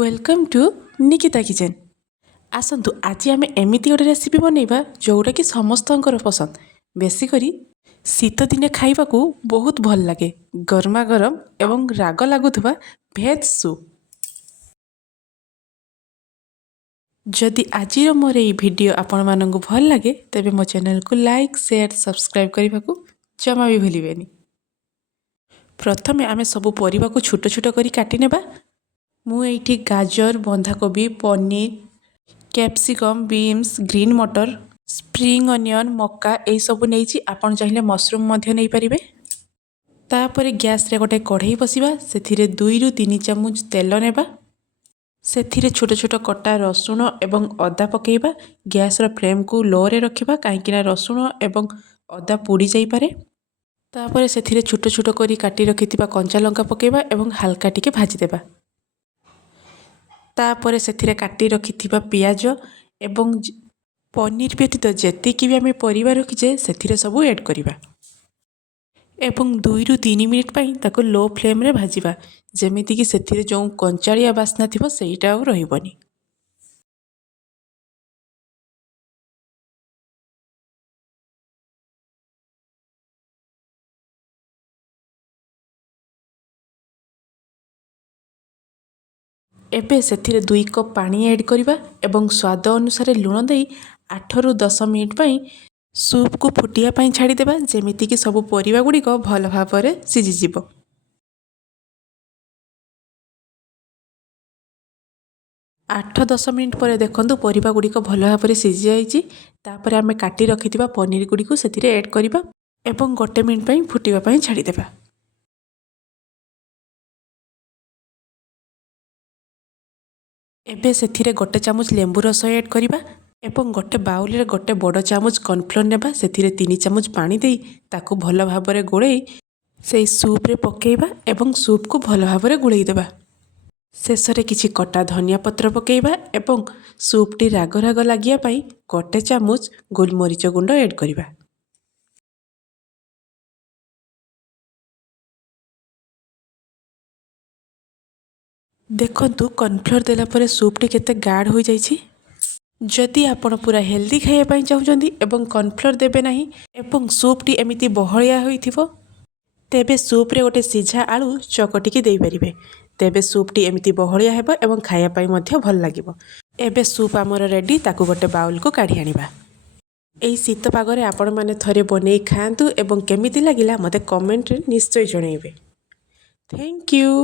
Welcome to Nikita kitchen. आसतु आज आम एमती गोटे रेसिपी बनइबा जोटा कि समस्तंकर पसंद बेसिकरी शीत दिने खाइबा बहुत भल लगे गरमा गरम एवं राग लगुवा भेज सूप। जदि आज मोर ये वीडियो आपण मानक भल लगे तेबे मो चैनल को लाइक शेयर सब्सक्राइब करने को जमा भी भूलें। प्रथमे आमे सबू परिबा को छोट छोट करी काटी नेबा। मु एठी गाजर बंधाकोबी पनीर कैप्सिकम बीन्स ग्रीन मटर स्प्रिंग अनियन मक्का यही सब नहीं आपन चाहिए मशरूम मध्य नहीं पारिबे। तापर गैस रे गोटे कढ़ई बसिबा से 2 ରୁ 3 चामच तेल नेबा से छोट छोट कटा रसुण एवं अदा पकेबा। गैस रो फ्लेम को लो रे रखिबा कहीं रसुण एवं अदा पोड़ी जाई पारे। तापर से छोट छोट करी काटी रखिथिबा कंचा लंका पकेबा एवं हल्का टिके भाजी देबा। तापर से काटी रखिथिबा पियाज एवं पनीर व्यतीत जेतिकी भी आम परिवा रखीचे से सब ऐड करिबा एवं 2 ରୁ 3 मिनिट पई ताको लो फ्लेम रे भाजिबा जेमिति कि सेथिरे जो कंचाड़िया बास्ना थिबो सेटा आ रहिबनी। एबे सेथिरे 2 कप पानी ऐड करिबा एवं स्वाद अनुसार लुण देई 8 ରୁ 10 मिनिट पई सूप को फुटिया पई छाड़ी देबा जेमिति कि सब परिबा गुडी को भल भाबरे सिझी जिवो। 8-10 मिनिट पर देखंतु परिबा गुडी को भल भाबरे सिझी जाईची। तापर आमे काटी रखिथिबा पनीर गुडी को सेथिरे ऐड करिबा एवं 1 मिनिट पई फुटिबा पई छाड़ी देबा। एबे सेथिरे 1 चामच लेंबू रस ऐड करिबा एवं गोटे बाउल रे गोटे बड़ चामच कॉर्नफ्लोर नेबा सेथिरे 3 चामच पानी देई ताको भल भाबरे गोळेई से सूप रे पकेइबा एवं सूप को भल भाबरे गुळेई देबा। शेषरे किछि कटा धनिया पत्र पकेइबा एवं सूपटी राग राग लागिया पई 1 चामच गोलमरीच गुंड ऐड करिबा। देखंतु कॉर्नफ्लोर देला परे सूपटी केते गाढ़ हो जाइछि। जदि आपण पूरा हेल्दी खाइबा पई चाहुचंदी एवं कॉर्नफ्लोर देबे नाही एवं सूपटी एमिति बहलिया होइथिबो तेबे सूप रे गोटे सिझा आलू चकटिकी देई परिबे। तेबे सूपटी एमिति बहलिया हेबो एवं खाइबा पई मध्य भल लागिबो। एबे सूप हमर रेडी ताकू गोटे बाउल को काढी आनिबा। एई शीत पागरे आपण माने थरे बनेई खांतु एवं केमिति लागिला मते कमेंट रे निश्चय जणाइबे। Thank you.